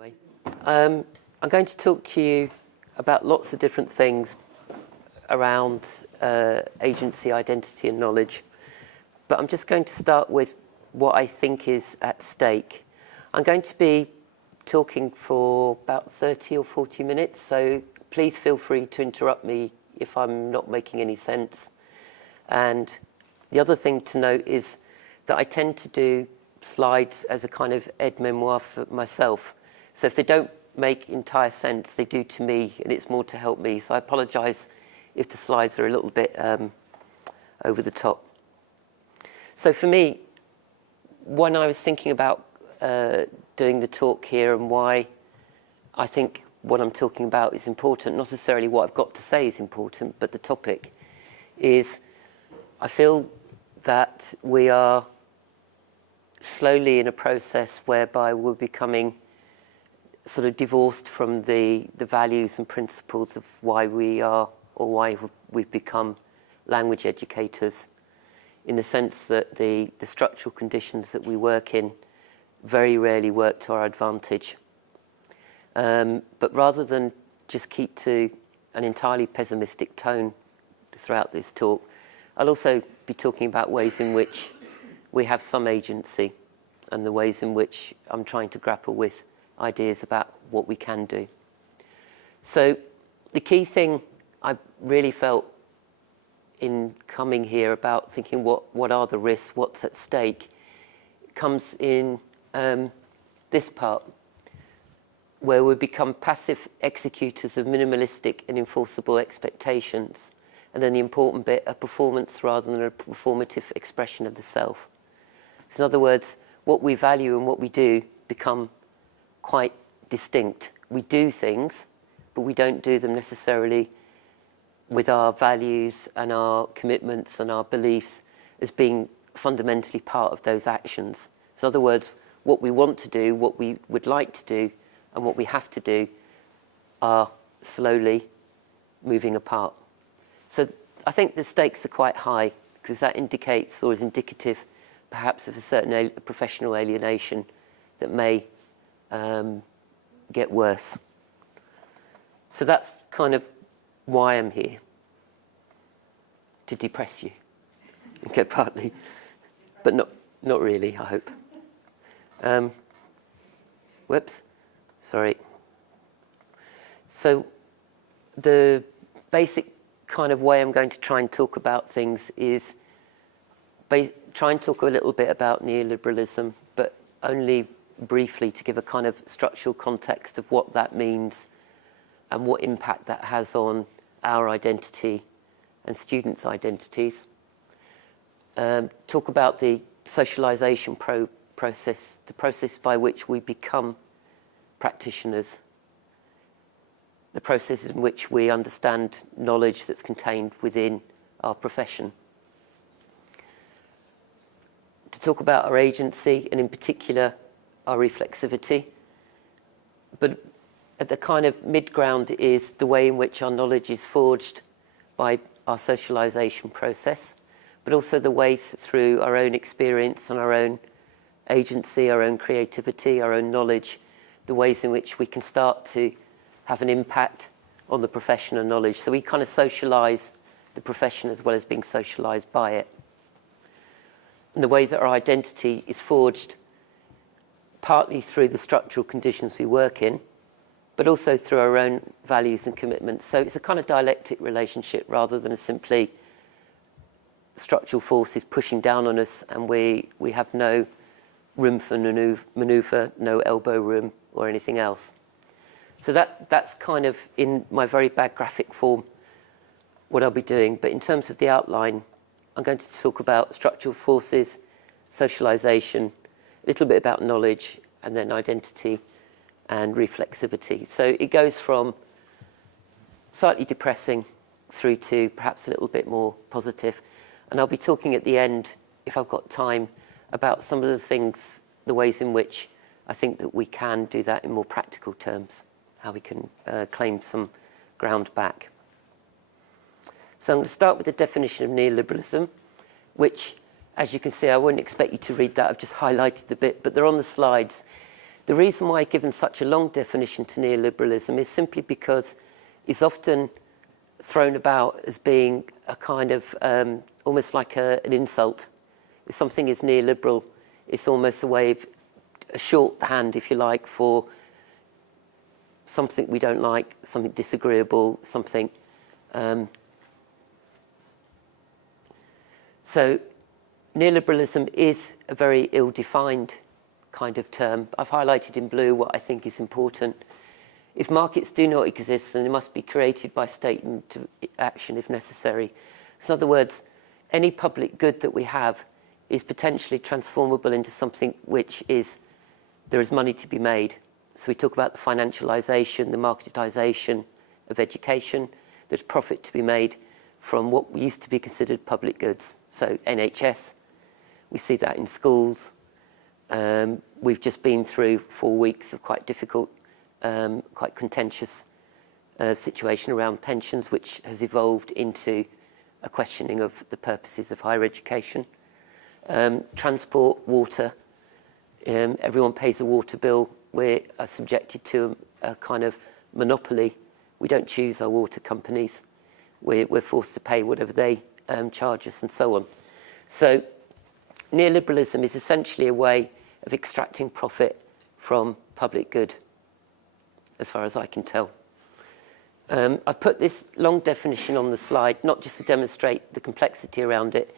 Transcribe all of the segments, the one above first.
Anyway, I'm going to talk to you about lots of different things around agency, identity and knowledge, but I'm just going to start with what I think is at stake. I'm going to be talking for about 30 or 40 minutes, so please feel free to interrupt me if I'm not making any sense. And the other thing to note is that I tend to do slides as a kind of aide-memoire for myself. So if they don't make entire sense, they do to me, and it's more to help me. So I apologise if the slides are a little bit over the top. So for me, when I was thinking about doing the talk here and why I think what I'm talking about is important, not necessarily what I've got to say is important, but the topic is I feel that we are slowly in a process whereby we're becoming sort of divorced from the values and principles of why we are, or why we've become language educators, in the sense that the structural conditions that we work in very rarely work to our advantage. But rather than just keep to an entirely pessimistic tone throughout this talk, I'll also be talking about ways in which we have some agency and the ways in which I'm trying to grapple with ideas about what we can do. So the key thing I really felt in coming here about thinking what are the risks, what's at stake, comes in this part, where we become passive executors of minimalistic and enforceable expectations, and then the important bit, a performance rather than a performative expression of the self. So in other words, what we value and what we do become quite distinct. We do things, but we don't do them necessarily with our values and our commitments and our beliefs as being fundamentally part of those actions. So in other words, what we want to do, what we would like to do, and what we have to do are slowly moving apart. So I think the stakes are quite high, because that indicates, or is indicative perhaps, of a certain professional alienation that may get worse. So that's kind of why I'm here, to depress you, okay, partly, but not really, I hope. Whoops, sorry. So the basic kind of way I'm going to try and talk about things is try and talk a little bit about neoliberalism, but only briefly to give a kind of structural context of what that means and what impact that has on our identity and students' identities. Talk about the socialization process, the process by which we become practitioners, the process in which we understand knowledge that's contained within our profession. To talk about our agency, and in particular our reflexivity, but at the kind of mid-ground is the way in which our knowledge is forged by our socialization process, but also the way through our own experience and our own agency, our own creativity, our own knowledge, the ways in which we can start to have an impact on the profession and knowledge. So we kind of socialize the profession as well as being socialized by it. And the way that our identity is forged partly through the structural conditions we work in, but also through our own values and commitments. So it's a kind of dialectic relationship rather than a simply structural forces pushing down on us and we have no room for maneuver, no elbow room or anything else. So that's kind of, in my very bad graphic form, what I'll be doing. But in terms of the outline, I'm going to talk about structural forces, socialization, a little bit about knowledge, and then identity and reflexivity. So it goes from slightly depressing through to perhaps a little bit more positive. And I'll be talking at the end, if I've got time, about some of the things, the ways in which I think that we can do that in more practical terms, how we can claim some ground back. So I'm going to start with the definition of neoliberalism, which, as you can see, I wouldn't expect you to read that. I've just highlighted the bit, but they're on the slides. The reason why I've given such a long definition to neoliberalism is simply because it's often thrown about as being a kind of almost like an insult. If something is neoliberal, it's almost a way of a shorthand, if you like, for something we don't like, something disagreeable, something. So neoliberalism is a very ill-defined kind of term. I've highlighted in blue what I think is important. If markets do not exist, then they must be created by state into action if necessary. So in other words, any public good that we have is potentially transformable into something which is, there is money to be made. So we talk about the financialization, the marketization of education. There's profit to be made from what used to be considered public goods. So NHS, we see that in schools. We've just been through 4 weeks of quite difficult, quite contentious situation around pensions, which has evolved into a questioning of the purposes of higher education. Transport, water, everyone pays a water bill. We are subjected to a kind of monopoly. We don't choose our water companies. We're forced to pay whatever they charge us and so on. So neoliberalism is essentially a way of extracting profit from public good, as far as I can tell. I put this long definition on the slide, not just to demonstrate the complexity around it,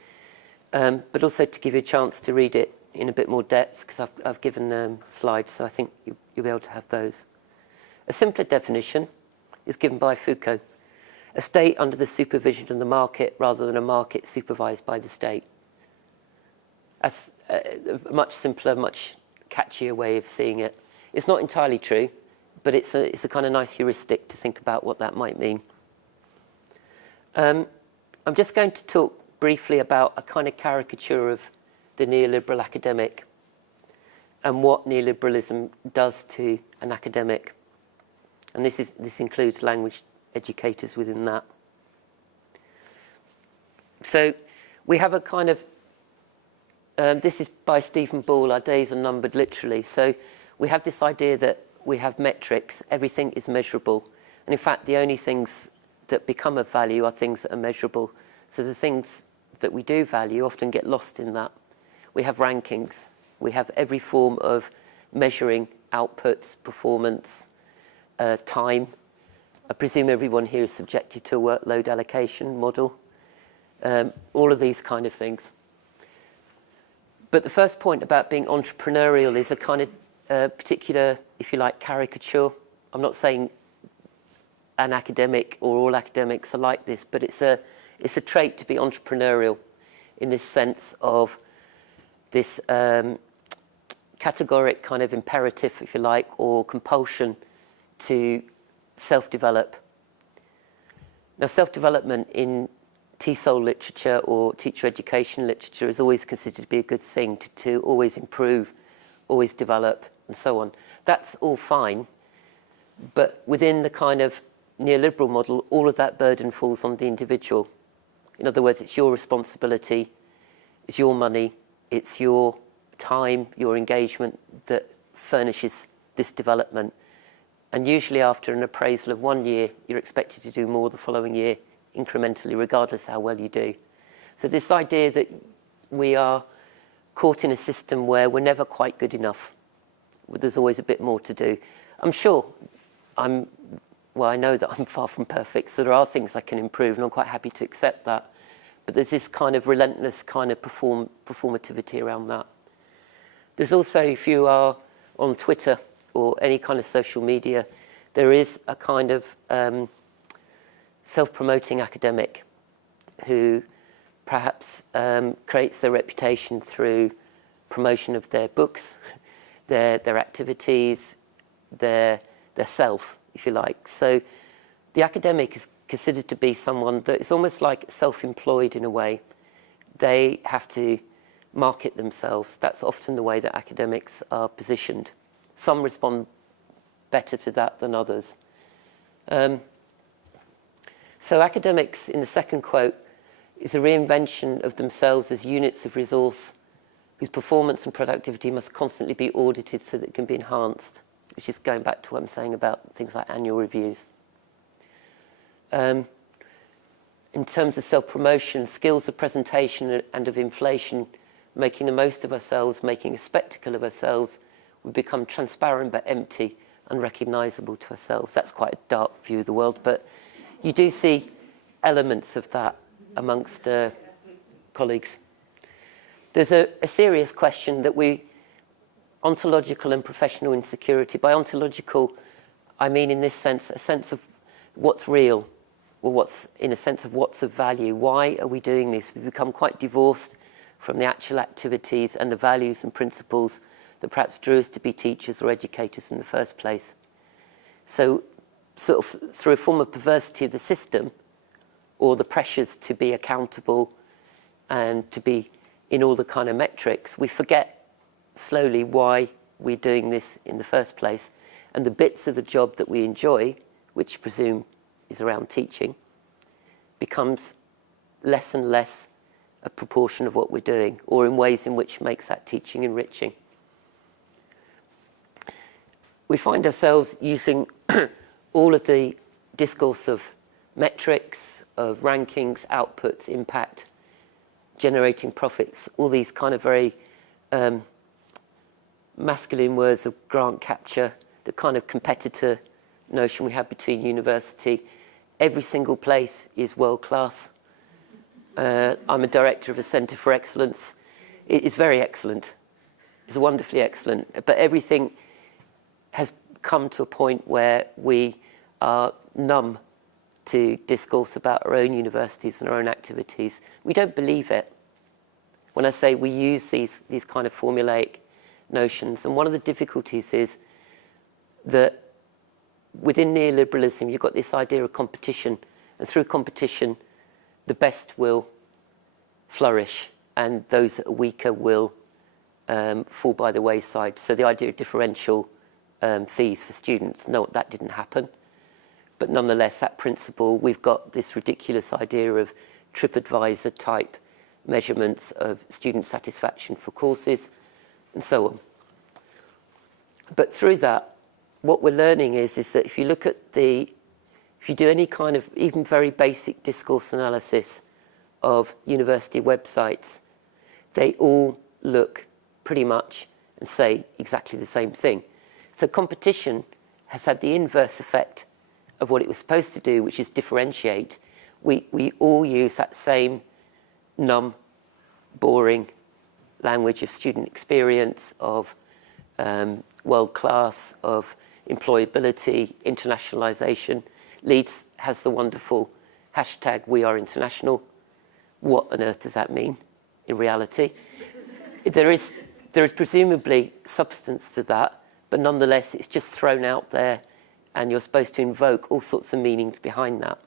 but also to give you a chance to read it in a bit more depth, because I've given slides, so I think you'll be able to have those. A simpler definition is given by Foucault: a state under the supervision of the market rather than a market supervised by the state. That's a much simpler, much catchier way of seeing it. It's not entirely true, but it's a kind of nice heuristic to think about what that might mean. I'm just going to talk briefly about a kind of caricature of the neoliberal academic and what neoliberalism does to an academic. And this includes language educators within that. So we have a kind of, this is by Stephen Ball, our days are numbered literally. So we have this idea that we have metrics, everything is measurable. And in fact, the only things that become of value are things that are measurable. So the things that we do value often get lost in that. We have rankings. We have every form of measuring outputs, performance, time. I presume everyone here is subjected to a workload allocation model. All of these kind of things. But the first point about being entrepreneurial is a kind of particular, if you like, caricature. I'm not saying an academic or all academics are like this, but it's a trait to be entrepreneurial in this sense of this categoric kind of imperative, if you like, or compulsion to self-develop. Now, self-development in TESOL literature or teacher education literature is always considered to be a good thing, to always improve, always develop, and so on. That's all fine, but within the kind of neoliberal model, all of that burden falls on the individual. In other words, it's your responsibility, it's your money, it's your time, your engagement that furnishes this development. And usually after an appraisal of 1 year, you're expected to do more the following year, incrementally, regardless how well you do. So this idea that we are caught in a system where we're never quite good enough, there's always a bit more to do. I'm sure I know that I'm far from perfect, so there are things I can improve, and I'm quite happy to accept that. But there's this kind of relentless kind of performativity around that. There's also, if you are on Twitter or any kind of social media, there is a kind of self-promoting academic who perhaps creates their reputation through promotion of their books, their activities, their self, if you like. So the academic is considered to be someone that is almost like self-employed in a way. They have to market themselves. That's often the way that academics are positioned. Some respond better to that than others. So academics, in the second quote, is a reinvention of themselves as units of resource whose performance and productivity must constantly be audited so that it can be enhanced, which is going back to what I'm saying about things like annual reviews. In terms of self-promotion, skills of presentation and of inflation, making the most of ourselves, making a spectacle of ourselves, we become transparent but empty, unrecognisable to ourselves. That's quite a dark view of the world, but you do see elements of that amongst colleagues. There's a serious question that ontological and professional insecurity. By ontological, I mean in this sense, a sense of what's real, or what's, in a sense of what's of value. Why are we doing this? We become quite divorced from the actual activities and the values and principles that perhaps drew us to be teachers or educators in the first place. So, sort of through a form of perversity of the system, or the pressures to be accountable and to be in all the kind of metrics, we forget slowly why we're doing this in the first place. And the bits of the job that we enjoy, which I presume is around teaching, becomes less and less a proportion of what we're doing, or in ways in which makes that teaching enriching. We find ourselves using all of the discourse of metrics, of rankings, outputs, impact, generating profits, all these kind of very masculine words of grant capture, the kind of competitor notion we have between university. Every single place is world class. I'm a director of a Centre for Excellence. It is very excellent. It's wonderfully excellent. But everything has come to a point where we are numb to discourse about our own universities and our own activities. We don't believe it. When I say we use these kind of formulaic notions, and one of the difficulties is that within neoliberalism, you've got this idea of competition, and through competition, the best will flourish, and those that are weaker will fall by the wayside. So the idea of differential fees for students, no, that didn't happen. But nonetheless, that principle, we've got this ridiculous idea of TripAdvisor type measurements of student satisfaction for courses, and so on. But through that, what we're learning is that if you look at if you do any kind of even very basic discourse analysis of university websites, they all look pretty much and say exactly the same thing. So competition has had the inverse effect of what it was supposed to do, which is differentiate. We all use that same numb, boring language of student experience, of world class, of employability, internationalization. Leeds has the wonderful hashtag "We Are International." What on earth does that mean in reality? There is presumably substance to that, but nonetheless it's just thrown out there, and you're supposed to invoke all sorts of meanings behind that.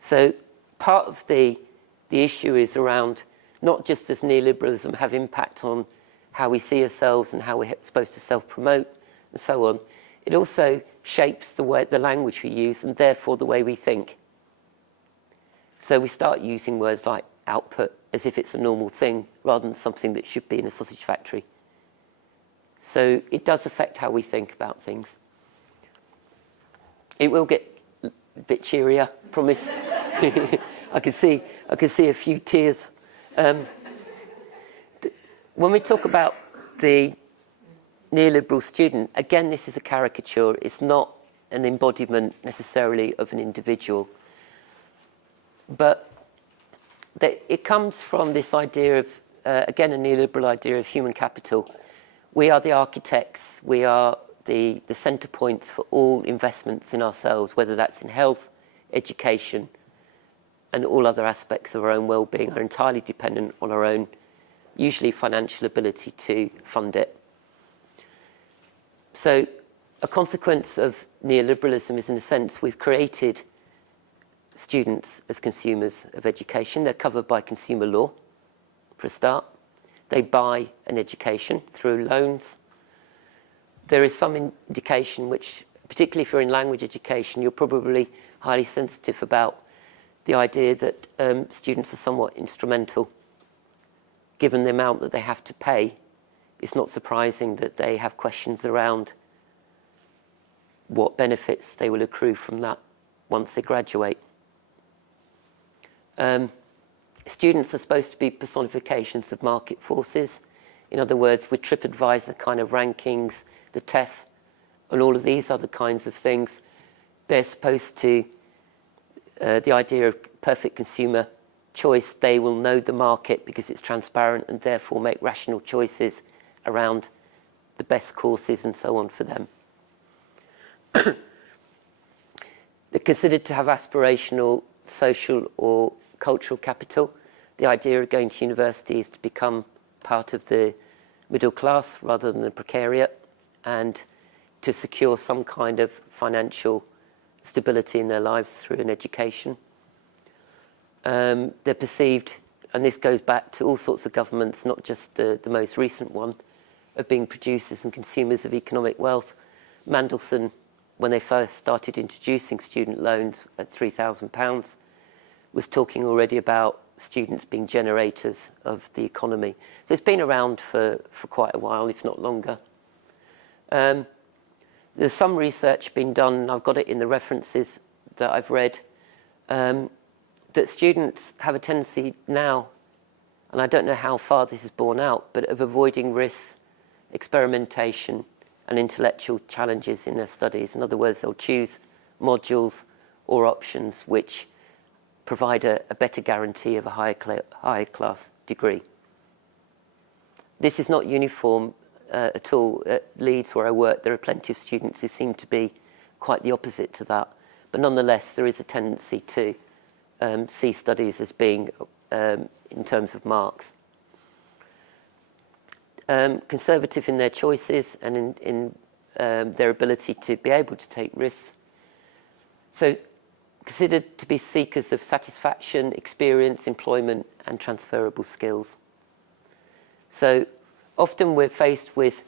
So part of the issue is around not just does neoliberalism have impact on how we see ourselves and how we're supposed to self-promote and so on, it also shapes the language we use and therefore the way we think. So we start using words like output as if it's a normal thing rather than something that should be in a sausage factory. So it does affect how we think about things. It will get a bit cheerier, promise. I can see a few tears. When we talk about the neoliberal student, again, this is a caricature. It's not an embodiment necessarily of an individual. But it comes from this idea of, again, a neoliberal idea of human capital. We are the architects. We are the centre points for all investments in ourselves, whether that's in health, education, and all other aspects of our own well-being are entirely dependent on our own, usually financial ability to fund it. So a consequence of neoliberalism is, in a sense, we've created students as consumers of education. They're covered by consumer law, for a start. They buy an education through loans. There is some indication which, particularly if you're in language education, you're probably highly sensitive about the idea that students are somewhat instrumental, given the amount that they have to pay, it's not surprising that they have questions around what benefits they will accrue from that once they graduate. Students are supposed to be personifications of market forces. In other words, with TripAdvisor kind of rankings, the TEF, and all of these other kinds of things, they're supposed to, the idea of perfect consumer choice, they will know the market because it's transparent and therefore make rational choices around the best courses and so on for them. They're considered to have aspirational social or cultural capital. The idea of going to university is to become part of the middle class rather than the precariat, and to secure some kind of financial stability in their lives through an education. They're perceived, and this goes back to all sorts of governments, not just the most recent one, of being producers and consumers of economic wealth. Mandelson, when they first started introducing student loans at £3,000, was talking already about students being generators of the economy. So it's been around for quite a while, if not longer. There's some research being done, and I've got it in the references that I've read, that students have a tendency now, and I don't know how far this is borne out, but of avoiding risks, experimentation, and intellectual challenges in their studies. In other words, they'll choose modules or options which provide a better guarantee of a higher class degree. This is not uniform at all. At Leeds, where I work, there are plenty of students who seem to be quite the opposite to that. But nonetheless, there is a tendency to see studies as being in terms of marks. Conservative in their choices and in their ability to be able to take risks. So considered to be seekers of satisfaction, experience, employment, and transferable skills. So often we're faced with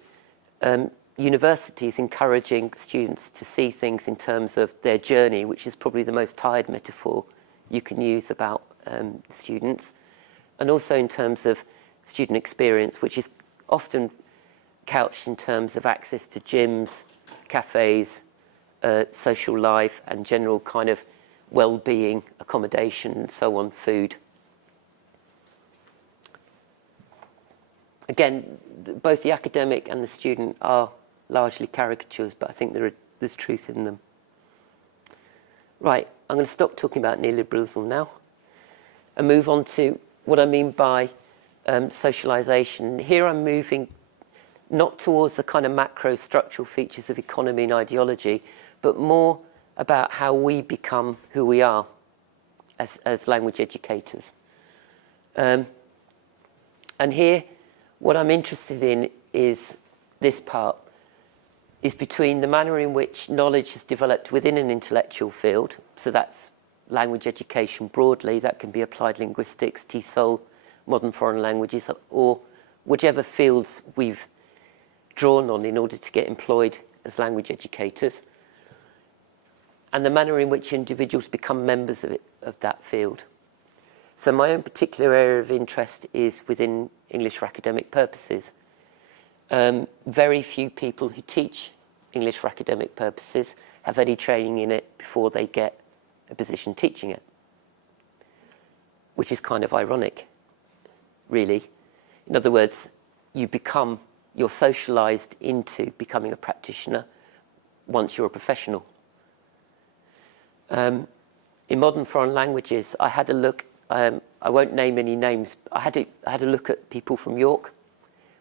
universities encouraging students to see things in terms of their journey, which is probably the most tired metaphor you can use about students, and also in terms of student experience, which is often couched in terms of access to gyms, cafes, social life, and general kind of well-being, accommodation, and so on, food. Again, both the academic and the student are largely caricatures, but I think there's truth in them. Right, I'm going to stop talking about neoliberalism now and move on to what I mean by socialization. Here I'm moving not towards the kind of macro structural features of economy and ideology, but more about how we become who we are as language educators. And here, what I'm interested in is this part, is between the manner in which knowledge has developed within an intellectual field, so that's language education broadly, that can be applied linguistics, TESOL, modern foreign languages, or whichever fields we've drawn on in order to get employed as language educators, and the manner in which individuals become members of that field. So my own particular area of interest is within English for academic purposes. Very few people who teach English for academic purposes have any training in it before they get a position teaching it, which is kind of ironic, really. In other words, you're socialized into becoming a practitioner once you're a professional. In modern foreign languages, I had a look, I won't name any names, I had a look at people from York,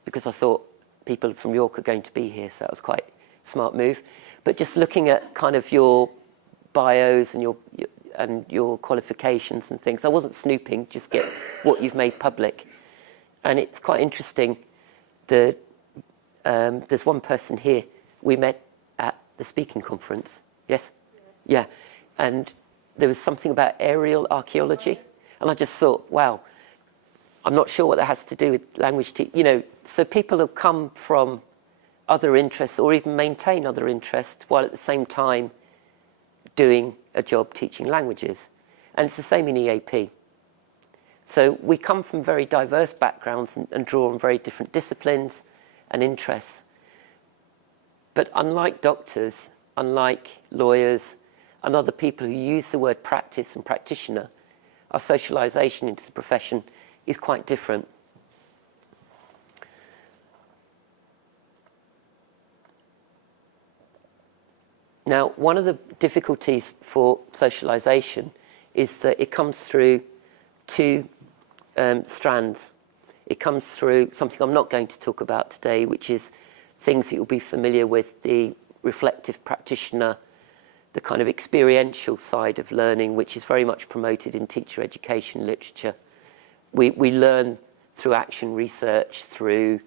because I thought people from York are going to be here, so that was quite a smart move. But just looking at kind of your bios and your qualifications and things, I wasn't snooping, just get what you've made public. And it's quite interesting that there's one person here we met at the speaking conference. Yes? Yeah. And there was something about aerial archaeology. And I just thought, wow, I'm not sure what that has to do with language. So people have come from other interests or even maintain other interests while at the same time doing a job teaching languages. And it's the same in EAP. So we come from very diverse backgrounds and draw on very different disciplines and interests. But unlike doctors, unlike lawyers, and other people who use the word practice and practitioner, our socialisation into the profession is quite different. Now, one of the difficulties for socialisation is that it comes through two strands. It comes through something I'm not going to talk about today, which is things that you'll be familiar with, the reflective practitioner, the kind of experiential side of learning, which is very much promoted in teacher education literature. We learn through action research, through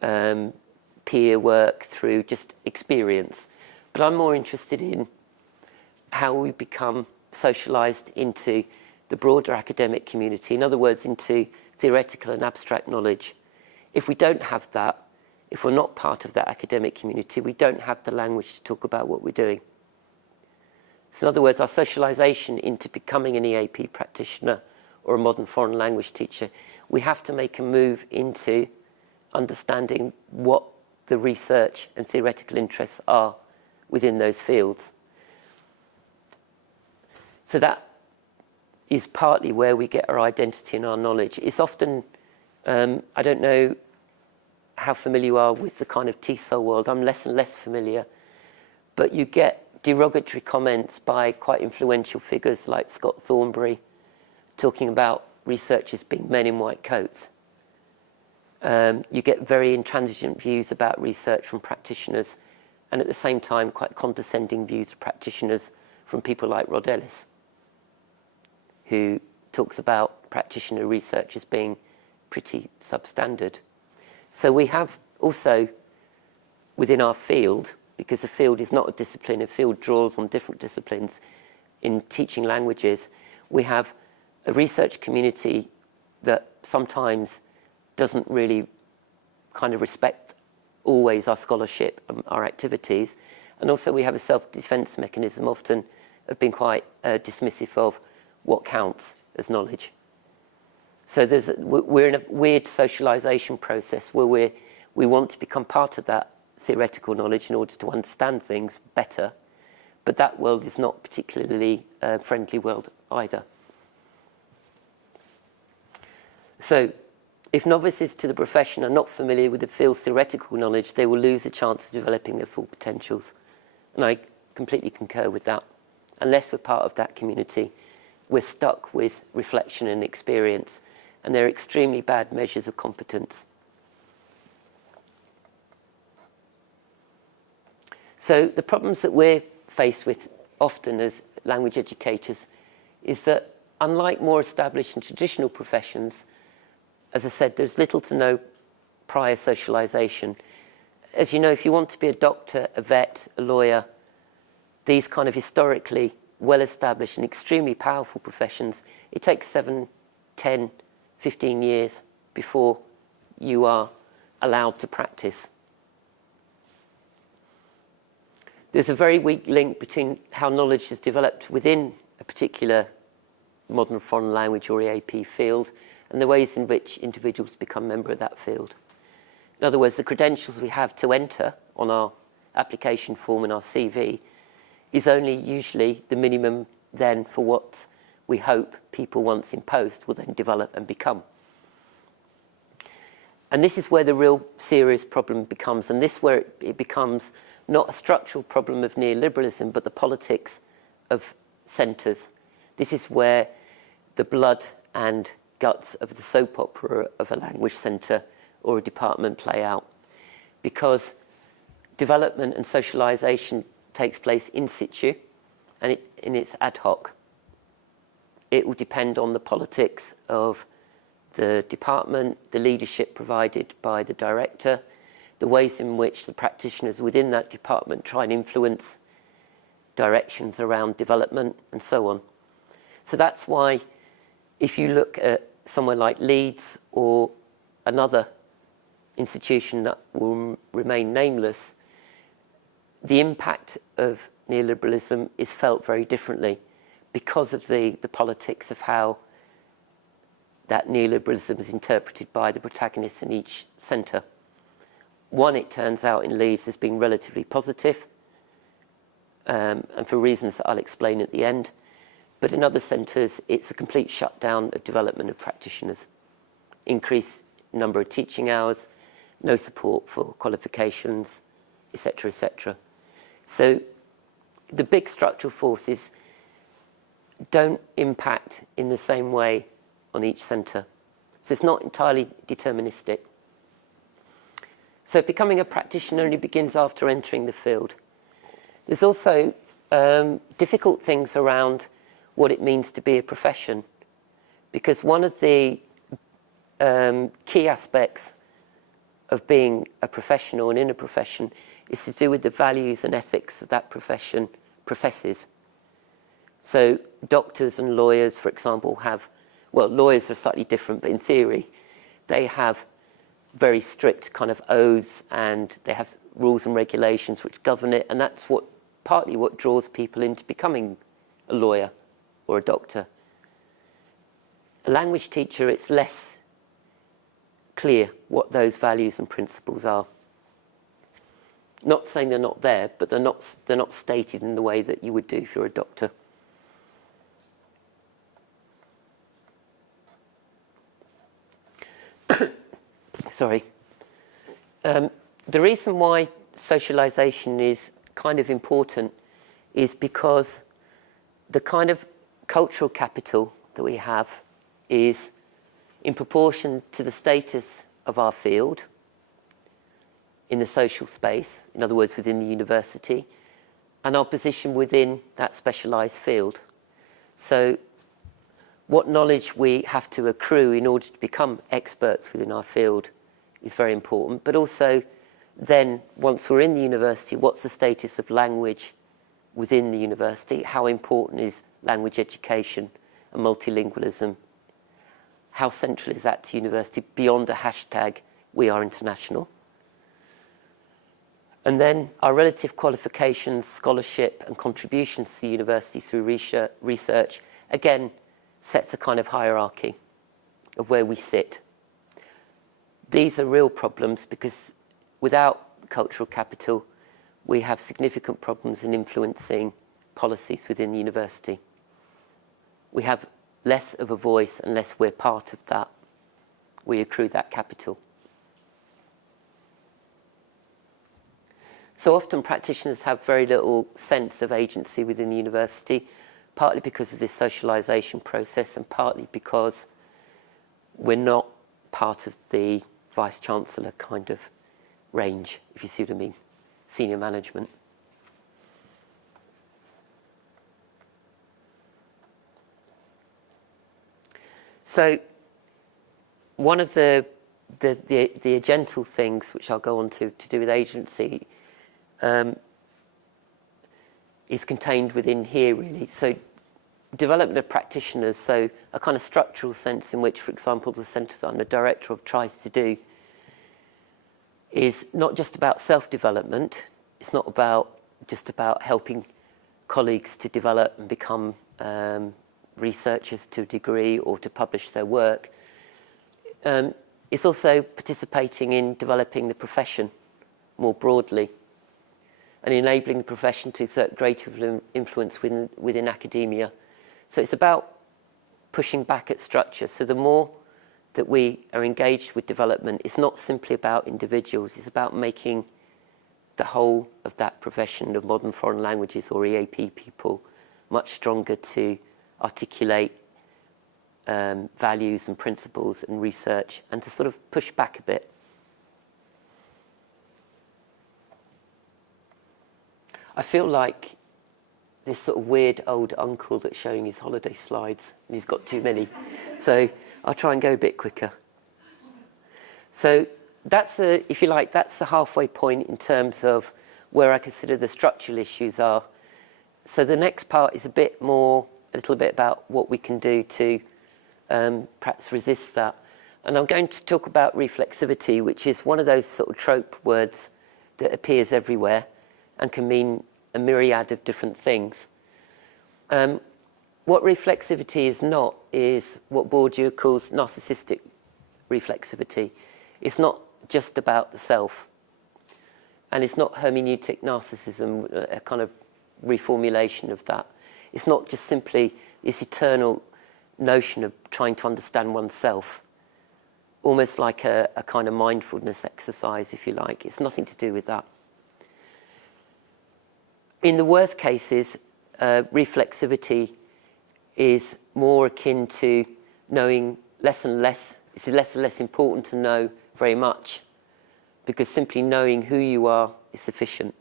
peer work, through just experience. But I'm more interested in how we become socialised into the broader academic community, in other words, into theoretical and abstract knowledge. If we don't have that, if we're not part of that academic community, we don't have the language to talk about what we're doing. So in other words, our socialisation into becoming an EAP practitioner or a modern foreign language teacher, we have to make a move into understanding what the research and theoretical interests are within those fields. So that is partly where we get our identity and our knowledge. It's often, I don't know how familiar you are with the kind of TESOL world. I'm less and less familiar. But you get derogatory comments by quite influential figures like Scott Thornbury talking about researchers being men in white coats. You get very intransigent views about research from practitioners, and at the same time quite condescending views of practitioners from people like Rod Ellis, who talks about practitioner research as being pretty substandard. So we have also within our field, because a field is not a discipline, a field draws on different disciplines in teaching languages, we have a research community that sometimes doesn't really kind of respect always our scholarship and our activities. And also we have a self-defense mechanism often of being quite dismissive of what counts as knowledge. So we're in a weird socialization process where we want to become part of that theoretical knowledge in order to understand things better, but that world is not particularly a friendly world either. So if novices to the profession are not familiar with the field's theoretical knowledge, they will lose a chance of developing their full potentials. And I completely concur with that. Unless we're part of that community, we're stuck with reflection and experience, and they're extremely bad measures of competence. So the problems that we're faced with often as language educators is that unlike more established and traditional professions, as I said, there's little to no prior socialization. As you know, if you want to be a doctor, a vet, a lawyer, these kind of historically well-established and extremely powerful professions, it takes 7, 10, 15 years before you are allowed to practice. There's a very weak link between how knowledge is developed within a particular modern foreign language or EAP field and the ways in which individuals become member of that field. In other words, the credentials we have to enter on our application form and our CV is only usually the minimum then for what we hope people once in post will then develop and become. And this is where the real serious problem becomes, and this is where it becomes not a structural problem of neoliberalism, but the politics of centres. This is where the blood and guts of the soap opera of a language centre or a department play out. Because development and socialisation takes place in situ, and it's ad hoc. It will depend on the politics of the department, the leadership provided by the director, the ways in which the practitioners within that department try and influence directions around development and so on. So that's why if you look at somewhere like Leeds or another institution that will remain nameless, the impact of neoliberalism is felt very differently because of the politics of how that neoliberalism is interpreted by the protagonists in each centre. One, it turns out, in Leeds has been relatively positive, and for reasons that I'll explain at the end. But in other centres, it's a complete shutdown of development of practitioners, increased number of teaching hours, no support for qualifications, etc., etc. So the big structural forces don't impact in the same way on each centre. So it's not entirely deterministic. So becoming a practitioner only begins after entering the field. There's also difficult things around what it means to be a profession, because one of the key aspects of being a professional and in a profession is to do with the values and ethics that that profession professes. So doctors and lawyers, for example, have, well, lawyers are slightly different, but in theory, they have very strict kind of oaths, and they have rules and regulations which govern it, and that's partly what draws people into becoming a lawyer or a doctor. A language teacher, it's less clear what those values and principles are. Not saying they're not there, but they're not stated in the way that you would do if you're a doctor. Sorry. The reason why socialization is kind of important is because the kind of cultural capital that we have is in proportion to the status of our field in the social space, in other words, within the university, and our position within that specialised field. So what knowledge we have to accrue in order to become experts within our field is very important, but also then, once we're in the university, what's the status of language within the university? How important is language education and multilingualism? How central is that to university beyond a hashtag, we are international? And then our relative qualifications, scholarship and contributions to the university through research, again, sets a kind of hierarchy of where we sit. These are real problems because without cultural capital, we have significant problems in influencing policies within the university. We have less of a voice unless we're part of that. We accrue that capital. So often practitioners have very little sense of agency within the university, partly because of this socialisation process and partly because we're not part of the Vice-Chancellor kind of range, if you see what I mean, senior management. So one of the agental things, which I'll go on to do with agency, is contained within here, really. So development of practitioners, so a kind of structural sense in which, for example, the centre that I'm the director of tries to do is not just about self-development. It's not just about helping colleagues to develop and become researchers to a degree or to publish their work. It's also participating in developing the profession more broadly and enabling the profession to exert greater influence within academia. So it's about pushing back at structure. So the more that we are engaged with development, it's not simply about individuals, it's about making the whole of that profession of modern foreign languages or EAP people much stronger to articulate values and principles and research and to sort of push back a bit. I feel like this sort of weird old uncle that's showing his holiday slides, and he's got too many. So I'll try and go a bit quicker. So that's, if you like, that's the halfway point in terms of where I consider the structural issues are. So the next part is a little bit about what we can do to perhaps resist that. And I'm going to talk about reflexivity, which is one of those sort of trope words that appears everywhere and can mean a myriad of different things. what reflexivity is not is what Bourdieu calls narcissistic reflexivity. It's not just about the self. And it's not hermeneutic narcissism, a kind of reformulation of that. It's not just simply this eternal notion of trying to understand oneself, almost like a kind of mindfulness exercise, if you like. It's nothing to do with that. In the worst cases, reflexivity is more akin to knowing less and less. It's less and less important to know very much, because simply knowing who you are is sufficient.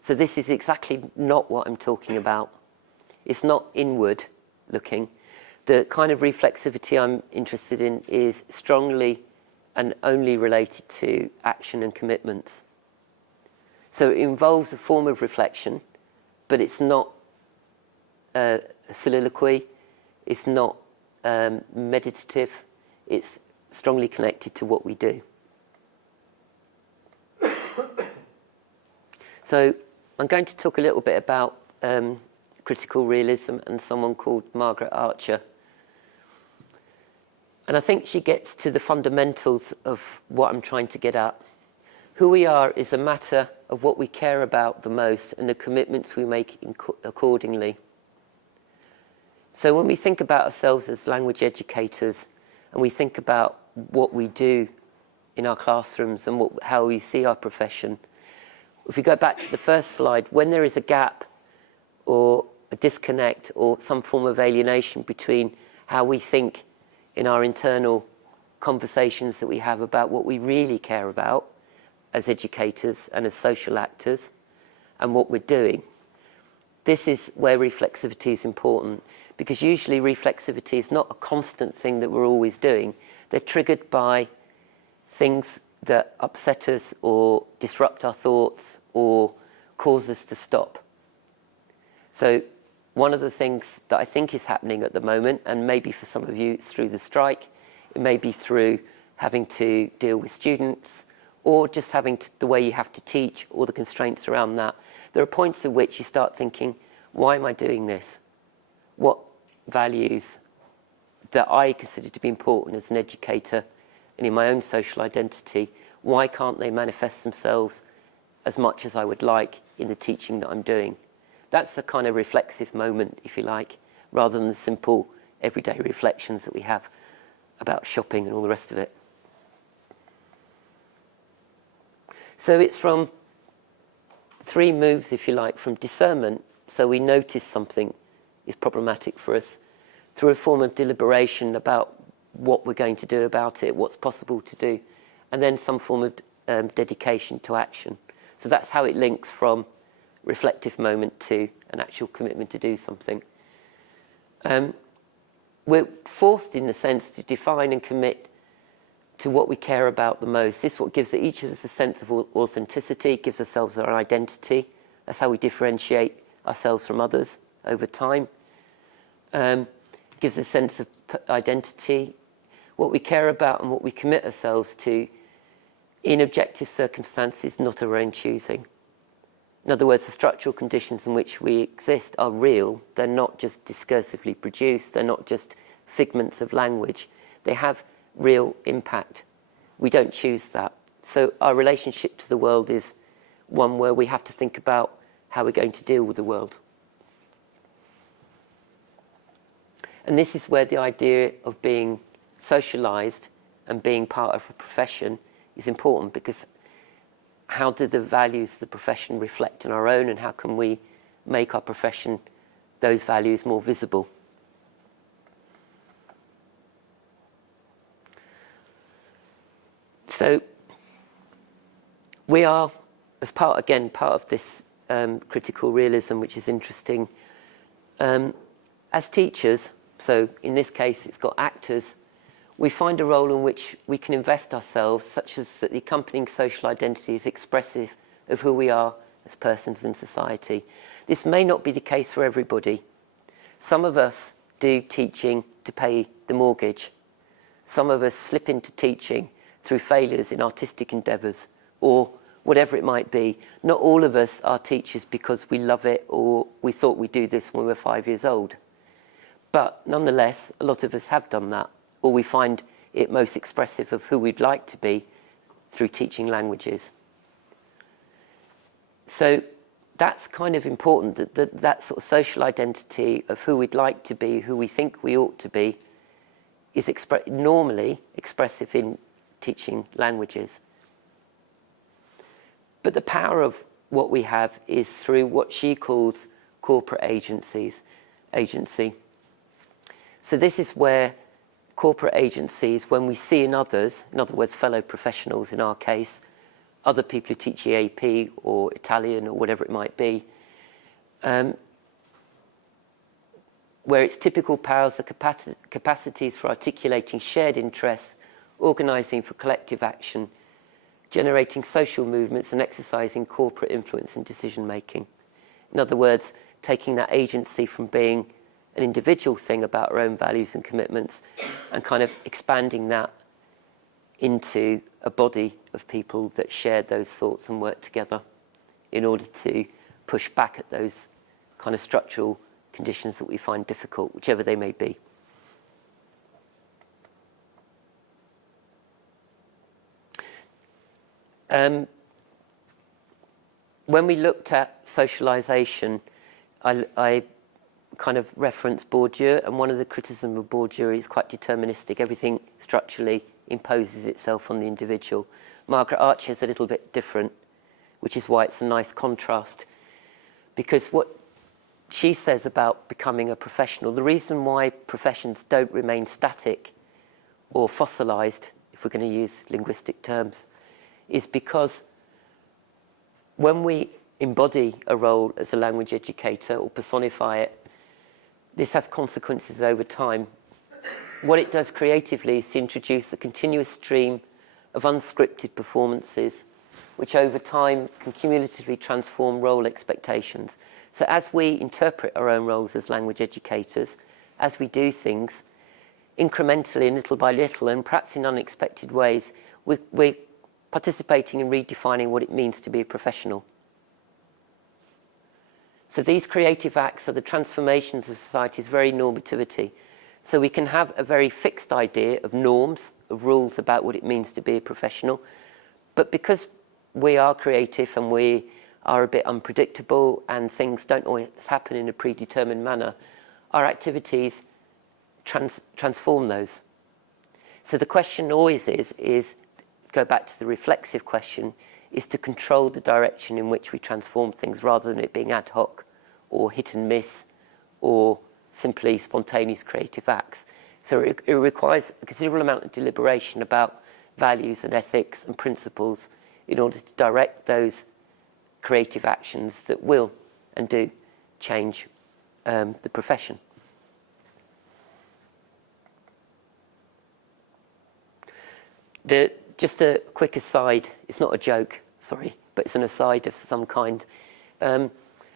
So this is exactly not what I'm talking about. It's not inward looking. The kind of reflexivity I'm interested in is strongly and only related to action and commitments. So it involves a form of reflection, but it's not a soliloquy, it's not meditative, it's strongly connected to what we do. So I'm going to talk a little bit about critical realism and someone called Margaret Archer. And I think she gets to the fundamentals of what I'm trying to get at. Who we are is a matter of what we care about the most and the commitments we make accordingly. So when we think about ourselves as language educators and we think about what we do in our classrooms and how we see our profession, if we go back to the first slide, when there is a gap or a disconnect or some form of alienation between how we think in our internal conversations that we have about what we really care about as educators and as social actors and what we're doing, this is where reflexivity is important, because usually reflexivity is not a constant thing that we're always doing. They're triggered by things that upset us or disrupt our thoughts or cause us to stop. So one of the things that I think is happening at the moment, and maybe for some of you it's through the strike, it may be through having to deal with students or just having the way you have to teach, all the constraints around that. There are points at which you start thinking, why am I doing this? What values that I consider to be important as an educator and in my own social identity, why can't they manifest themselves as much as I would like in the teaching that I'm doing? That's a kind of reflexive moment, if you like, rather than the simple everyday reflections that we have about shopping and all the rest of it. So it's from three moves, if you like, from discernment, so we notice something is problematic for us, through a form of deliberation about what we're going to do about it, what's possible to do, and then some form of dedication to action. So that's how it links from reflective moment to an actual commitment to do something. We're forced, in a sense, to define and commit to what we care about the most. This is what gives each of us a sense of authenticity, gives ourselves our identity. That's how we differentiate ourselves from others over time. Gives a sense of identity, what we care about and what we commit ourselves to in objective circumstances, not our own choosing. In other words, the structural conditions in which we exist are real. They're not just discursively produced. They're not just figments of language. They have real impact. We don't choose that. So our relationship to the world is one where we have to think about how we're going to deal with the world. And this is where the idea of being socialized and being part of a profession is important, because how do the values of the profession reflect in our own, and how can we make our profession, those values, more visible? So we are, as part of this critical realism, which is interesting, as teachers, so in this case it's got actors, we find a role in which we can invest ourselves, such as that the accompanying social identity is expressive of who we are as persons in society. This may not be the case for everybody. Some of us do teaching to pay the mortgage. Some of us slip into teaching through failures in artistic endeavours or whatever it might be. Not all of us are teachers because we love it or we thought we'd do this when we were 5 years old. But nonetheless, a lot of us have done that, or we find it most expressive of who we'd like to be through teaching languages. So that's kind of important, that sort of social identity of who we'd like to be, who we think we ought to be, is normally expressive in teaching languages. But the power of what we have is through what she calls corporate agency. So this is where corporate agencies, when we see in others, in other words, fellow professionals in our case, other people who teach EAP or Italian or whatever it might be, where its typical powers are capacities for articulating shared interests, organising for collective action, generating social movements and exercising corporate influence in decision making. In other words, taking that agency from being an individual thing about our own values and commitments and kind of expanding that into a body of people that share those thoughts and work together in order to push back at those kind of structural conditions that we find difficult, whichever they may be. When we looked at socialization, I kind of referenced Bourdieu, and one of the criticisms of Bourdieu is quite deterministic. Everything structurally imposes itself on the individual. Margaret Archer is a little bit different, which is why it's a nice contrast. Because what she says about becoming a professional, the reason why professions don't remain static or fossilized, if we're going to use linguistic terms, is because when we embody a role as a language educator or personify it, this has consequences over time. What it does creatively is to introduce a continuous stream of unscripted performances, which over time can cumulatively transform role expectations. So as we interpret our own roles as language educators, as we do things, incrementally and little by little, and perhaps in unexpected ways, we're participating in redefining what it means to be a professional. So these creative acts are the transformations of society's very normativity. So we can have a very fixed idea of norms, of rules about what it means to be a professional, but because we are creative and we are a bit unpredictable and things don't always happen in a predetermined manner, our activities transform those. So the question always is go back to the reflexive question, is to control the direction in which we transform things rather than it being ad hoc or hit and miss or simply spontaneous creative acts. So it requires a considerable amount of deliberation about values and ethics and principles in order to direct those creative actions that will and do change the profession. Just a quick aside, it's not a joke, sorry, but it's an aside of some kind.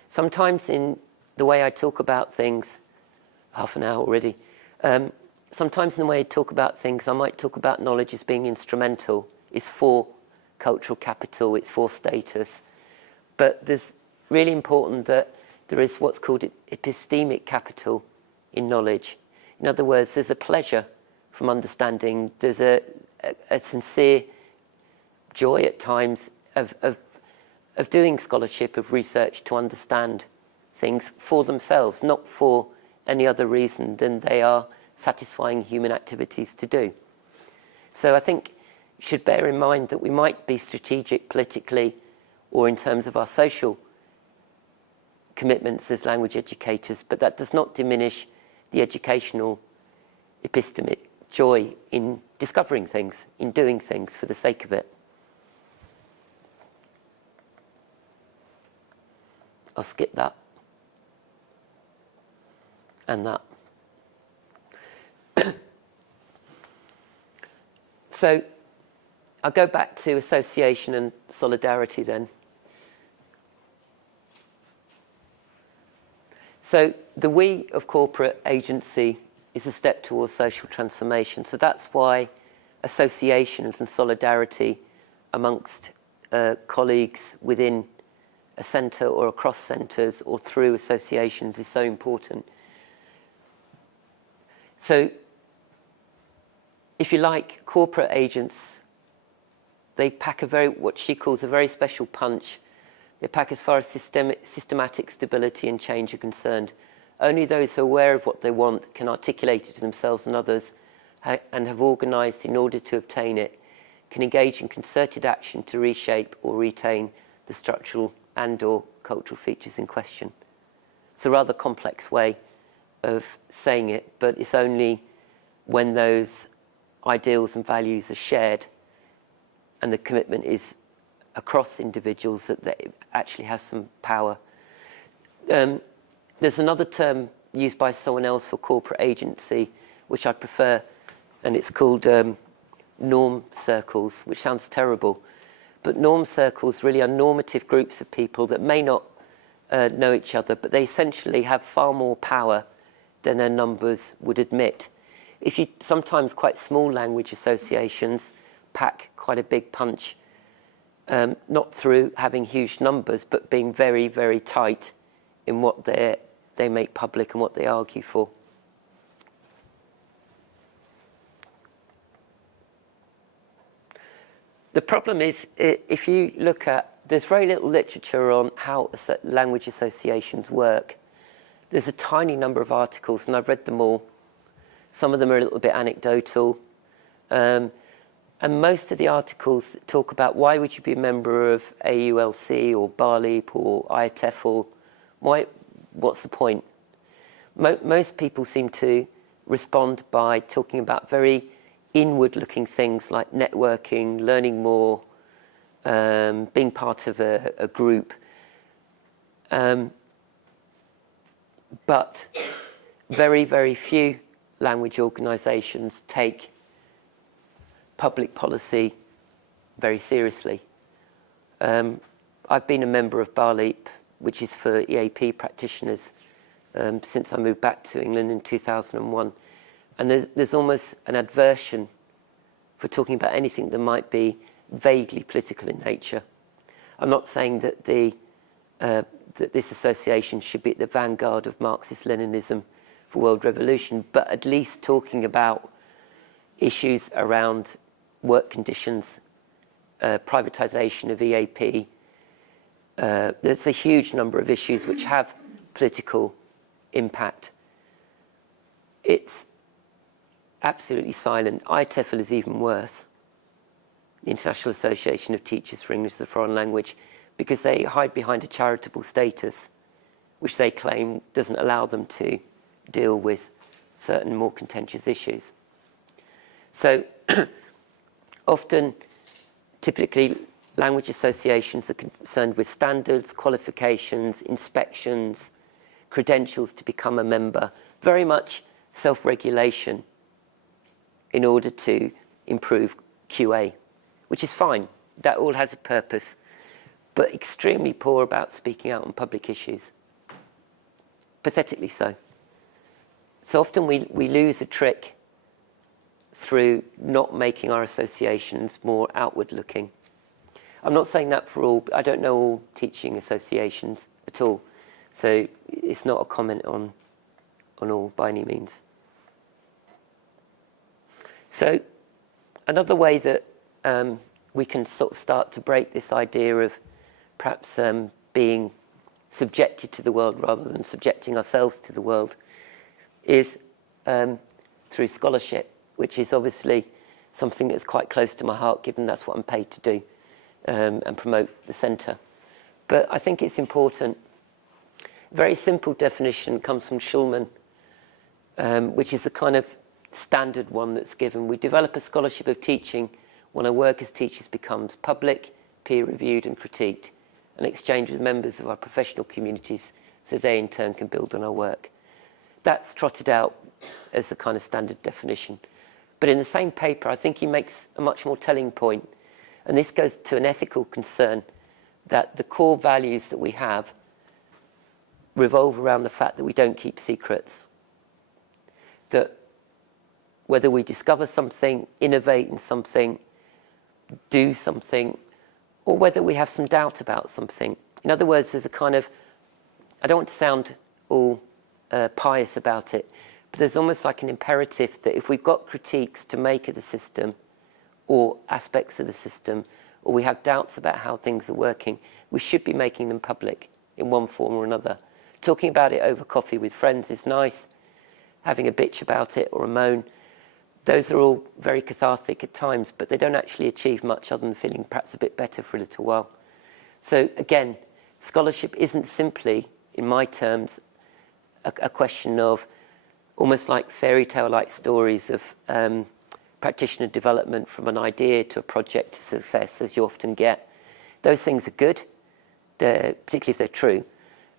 Sometimes in the way I talk about things, half an hour already, sometimes in the way I talk about things, I might talk about knowledge as being instrumental. It's for cultural capital, it's for status. But there's really important that there is what's called epistemic capital in knowledge. In other words, there's a pleasure from understanding, there's a sincere joy at times of doing scholarship, of research to understand things for themselves, not for any other reason than they are satisfying human activities to do. So I think you should bear in mind that we might be strategic politically or in terms of our social commitments as language educators, but that does not diminish the educational epistemic joy in discovering things, in doing things for the sake of it. I'll skip that. And that. So I'll go back to association and solidarity then. So the we of corporate agency is a step towards social transformation. So that's why associations and solidarity amongst colleagues within a centre or across centres or through associations is so important. So, if you like, corporate agents, they pack what she calls a very special punch. They pack as far as systematic stability and change are concerned. Only those who are aware of what they want can articulate it to themselves and others, and have organised in order to obtain it, can engage in concerted action to reshape or retain the structural and/or cultural features in question. It's a rather complex way of saying it, but it's only when those ideals and values are shared and the commitment is across individuals that it actually has some power. There's another term used by someone else for corporate agency, which I prefer, and it's called norm circles, which sounds terrible. But norm circles really are normative groups of people that may not know each other, but they essentially have far more power than their numbers would admit. If you sometimes quite small language associations pack quite a big punch, not through having huge numbers, but being very, very tight in what they make public and what they argue for. The problem is, if you look at, there's very little literature on how language associations work. There's a tiny number of articles, and I've read them all. Some of them are a little bit anecdotal. And most of the articles that talk about why would you be a member of AULC or BARLEAP or IATEF, what's the point? Most people seem to respond by talking about very inward-looking things like networking, learning more, being part of a group. But very, very few language organisations take public policy very seriously. I've been a member of BARLEAP, which is for EAP practitioners, since I moved back to England in 2001. And there's almost an aversion for talking about anything that might be vaguely political in nature. I'm not saying that that this association should be at the vanguard of Marxist-Leninism for world revolution, but at least talking about issues around work conditions, privatisation of EAP. There's a huge number of issues which have political impact. It's absolutely silent. IATEFL is even worse, the International Association of Teachers for English as a Foreign Language, because they hide behind a charitable status, which they claim doesn't allow them to deal with certain more contentious issues. So often, typically, language associations are concerned with standards, qualifications, inspections, credentials to become a member, very much self-regulation in order to improve QA, which is fine. That all has a purpose, but extremely poor about speaking out on public issues. Pathetically so. So often we lose a trick through not making our associations more outward-looking. I'm not saying that for all. I don't know all teaching associations at all, so it's not a comment on all by any means. So another way that we can sort of start to break this idea of perhaps being subjected to the world rather than subjecting ourselves to the world is through scholarship, which is obviously something that's quite close to my heart, given that's what I'm paid to do and promote the centre. But I think it's important. A very simple definition comes from Schulman, which is the kind of standard one that's given. We develop a scholarship of teaching when our work as teachers becomes public, peer-reviewed and critiqued, and exchanged with members of our professional communities so they in turn can build on our work. That's trotted out as the kind of standard definition. But in the same paper, I think he makes a much more telling point, and this goes to an ethical concern that the core values that we have revolve around the fact that we don't keep secrets. That whether we discover something, innovate in something, do something, or whether we have some doubt about something. In other words, there's a kind of, I don't want to sound all pious about it, but there's almost like an imperative that if we've got critiques to make of the system or aspects of the system, or we have doubts about how things are working, we should be making them public in one form or another. Talking about it over coffee with friends is nice. Having a bitch about it or a moan, those are all very cathartic at times, but they don't actually achieve much other than feeling perhaps a bit better for a little while. So again, scholarship isn't simply, in my terms, a question of almost like fairy tale-like stories of practitioner development from an idea to a project to success, as you often get. Those things are good, particularly if they're true.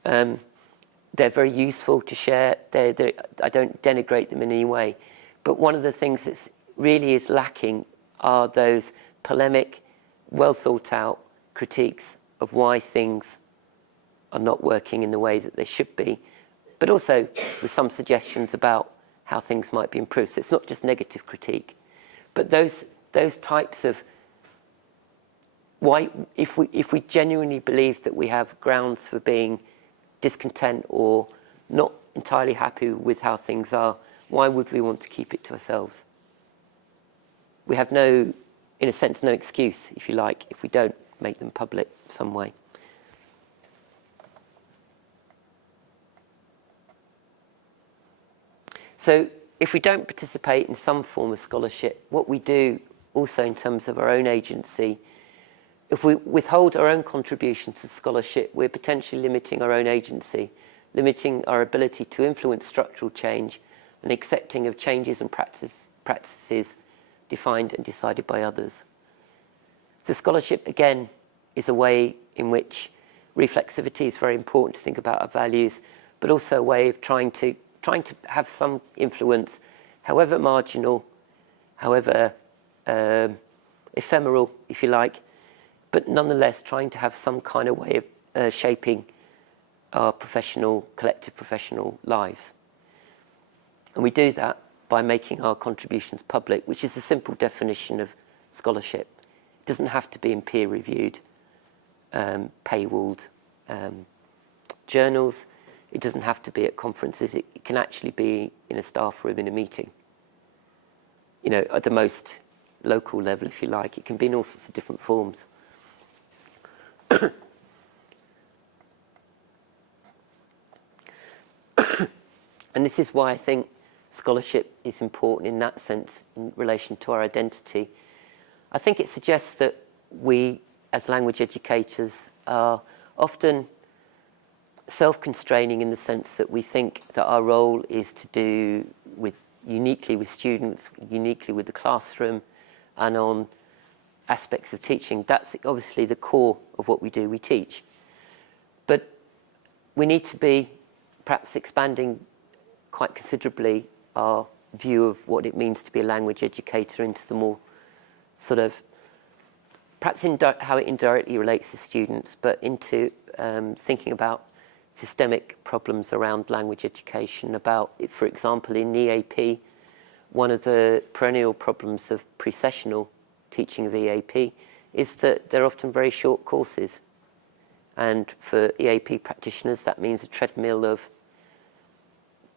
They're very useful to share. I don't denigrate them in any way. But one of the things that really is lacking are those polemic, well thought out critiques of why things are not working in the way that they should be, but also with some suggestions about how things might be improved. So it's not just negative critique, but those types of why, if we genuinely believe that we have grounds for being discontent or not entirely happy with how things are, why would we want to keep it to ourselves? We have no, in a sense, no excuse, if you like, if we don't make them public some way. So if we don't participate in some form of scholarship, what we do also in terms of our own agency, if we withhold our own contributions to scholarship, we're potentially limiting our own agency, limiting our ability to influence structural change and accepting of changes and practices defined and decided by others. So scholarship, again, is a way in which reflexivity is very important to think about our values, but also a way of trying to have some influence, however marginal, however ephemeral, if you like, but nonetheless trying to have some kind of way of shaping our collective professional lives. And we do that by making our contributions public, which is the simple definition of scholarship. It doesn't have to be in peer-reviewed, paywalled journals. It doesn't have to be at conferences. It can actually be in a staff room in a meeting. You know, at the most local level, if you like. It can be in all sorts of different forms. And this is why I think scholarship is important in that sense in relation to our identity. I think it suggests that we, as language educators, are often self-constraining in the sense that we think that our role is to do uniquely with students, uniquely with the classroom, and on aspects of teaching. That's obviously the core of what we do, we teach. But we need to be perhaps expanding quite considerably our view of what it means to be a language educator into the more sort of, perhaps how it indirectly relates to students, but into thinking about systemic problems around language education, about, for example, in EAP, one of the perennial problems of pre-sessional teaching of EAP is that they're often very short courses. And for EAP practitioners, that means a treadmill of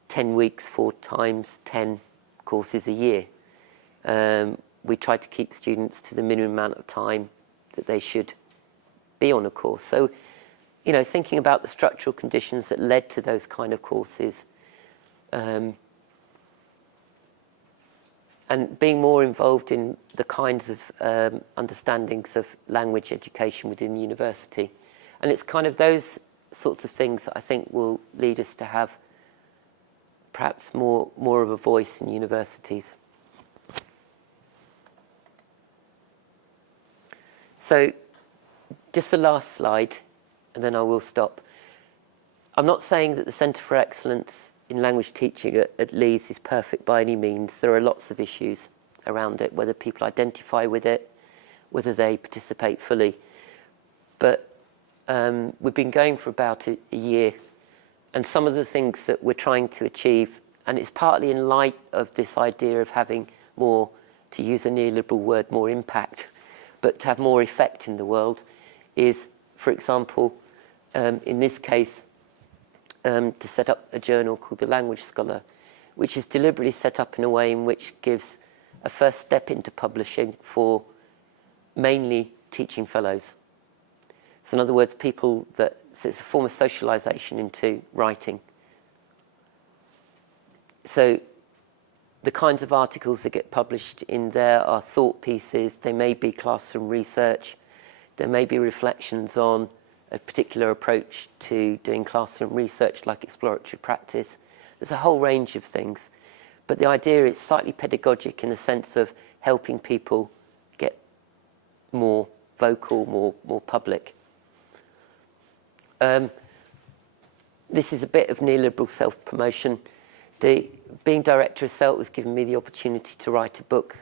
10 weeks, 4 times 10 courses a year. We try to keep students to the minimum amount of time that they should be on a course. So, you know, thinking about the structural conditions that led to those kind of courses, and being more involved in the kinds of understandings of language education within the university. And it's kind of those sorts of things that I think will lead us to have perhaps more of a voice in universities. So just the last slide, and then I will stop. I'm not saying that the Centre for Excellence in Language Teaching at Leeds is perfect by any means. There are lots of issues around it, whether people identify with it, whether they participate fully. But we've been going for about a year, and some of the things that we're trying to achieve, and it's partly in light of this idea of having more, to use a neoliberal word, more impact, but to have more effect in the world, is, for example, in this case, to set up a journal called The Language Scholar. which is deliberately set up in a way in which gives a first step into publishing for mainly teaching fellows. So in other words, so it's a form of socialisation into writing. So the kinds of articles that get published in there are thought pieces, they may be classroom research, there may be reflections on a particular approach to doing classroom research like exploratory practice. There's a whole range of things. But the idea is slightly pedagogic in the sense of helping people get more vocal, more public. This is a bit of neoliberal self-promotion. Being director of CELT has given me the opportunity to write a book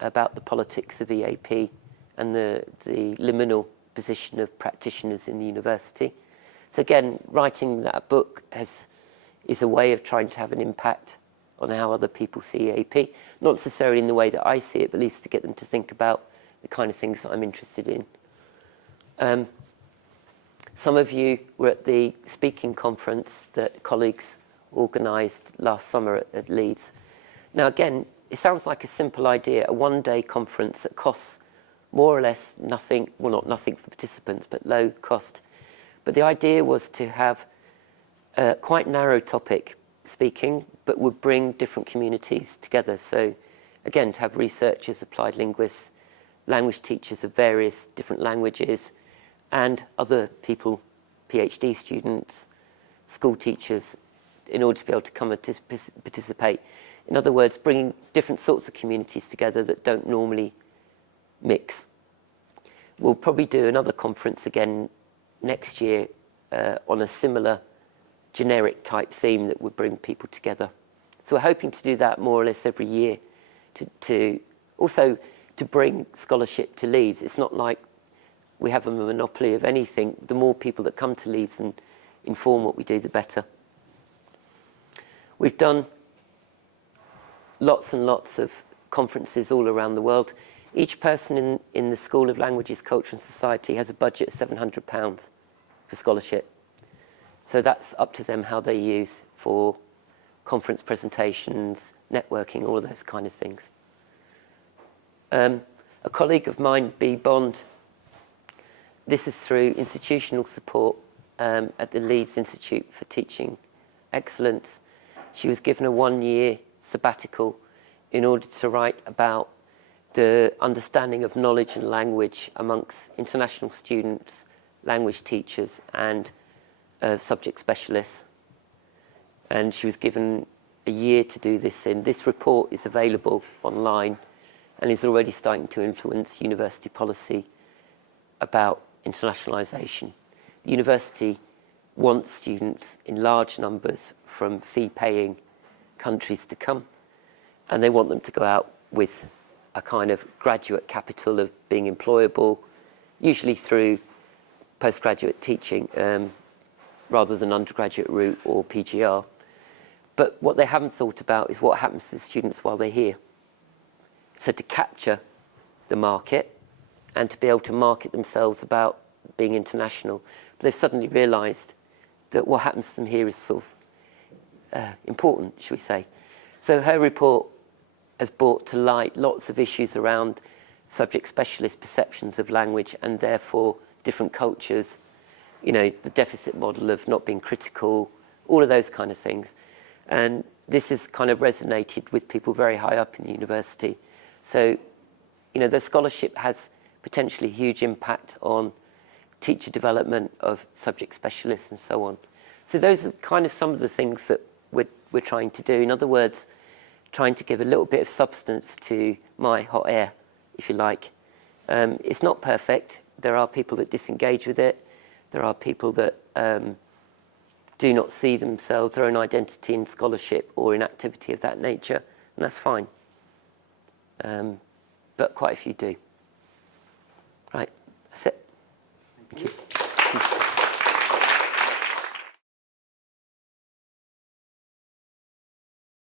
about the politics of EAP and the liminal position of practitioners in the university. So again, writing that book is a way of trying to have an impact on how other people see EAP, not necessarily in the way that I see it, but at least to get them to think about the kind of things that I'm interested in. Some of you were at the speaking conference that colleagues organised last summer at Leeds. Now again, it sounds like a simple idea, a one-day conference that costs more or less nothing, well not nothing for participants, but low cost. But the idea was to have a quite narrow topic speaking, but would bring different communities together. So again, to have researchers, applied linguists, language teachers of various different languages, and other people, PhD students, school teachers, in order to be able to come and participate. In other words, bringing different sorts of communities together that don't normally mix. We'll probably do another conference again next year on a similar generic type theme that would bring people together. So we're hoping to do that more or less every year to also to bring scholarship to Leeds. It's not like we have a monopoly of anything. The more people that come to Leeds and inform what we do, the better. We've done lots and lots of conferences all around the world. Each person in the School of Languages, Culture and Society has a budget of £700 for scholarship. So that's up to them how they use for conference presentations, networking, all of those kind of things. A colleague of mine, B. Bond, this is through institutional support at the Leeds Institute for Teaching Excellence. She was given a one-year sabbatical in order to write about the understanding of knowledge and language amongst international students, language teachers, and subject specialists. And she was given a year to do this in. This report is available online and is already starting to influence university policy about internationalisation. The university wants students in large numbers from fee-paying countries to come, and they want them to go out with a kind of graduate capital of being employable, usually through postgraduate teaching rather than undergraduate route or PGR. But what they haven't thought about is what happens to the students while they're here. So to capture the market and to be able to market themselves about being international, but they've suddenly realised that what happens to them here is sort of important, shall we say. So her report has brought to light lots of issues around subject specialist perceptions of language and therefore different cultures, you know, the deficit model of not being critical, all of those kind of things. And this has kind of resonated with people very high up in the university. So, you know, the scholarship has potentially a huge impact on teacher development of subject specialists and so on. So those are kind of some of the things that we're trying to do. In other words, trying to give a little bit of substance to my hot air, if you like. It's not perfect. There are people that disengage with it. There are people that do not see themselves, their own identity in scholarship or in activity of that nature, and that's fine. But quite a few do. Right, that's it. Thank you.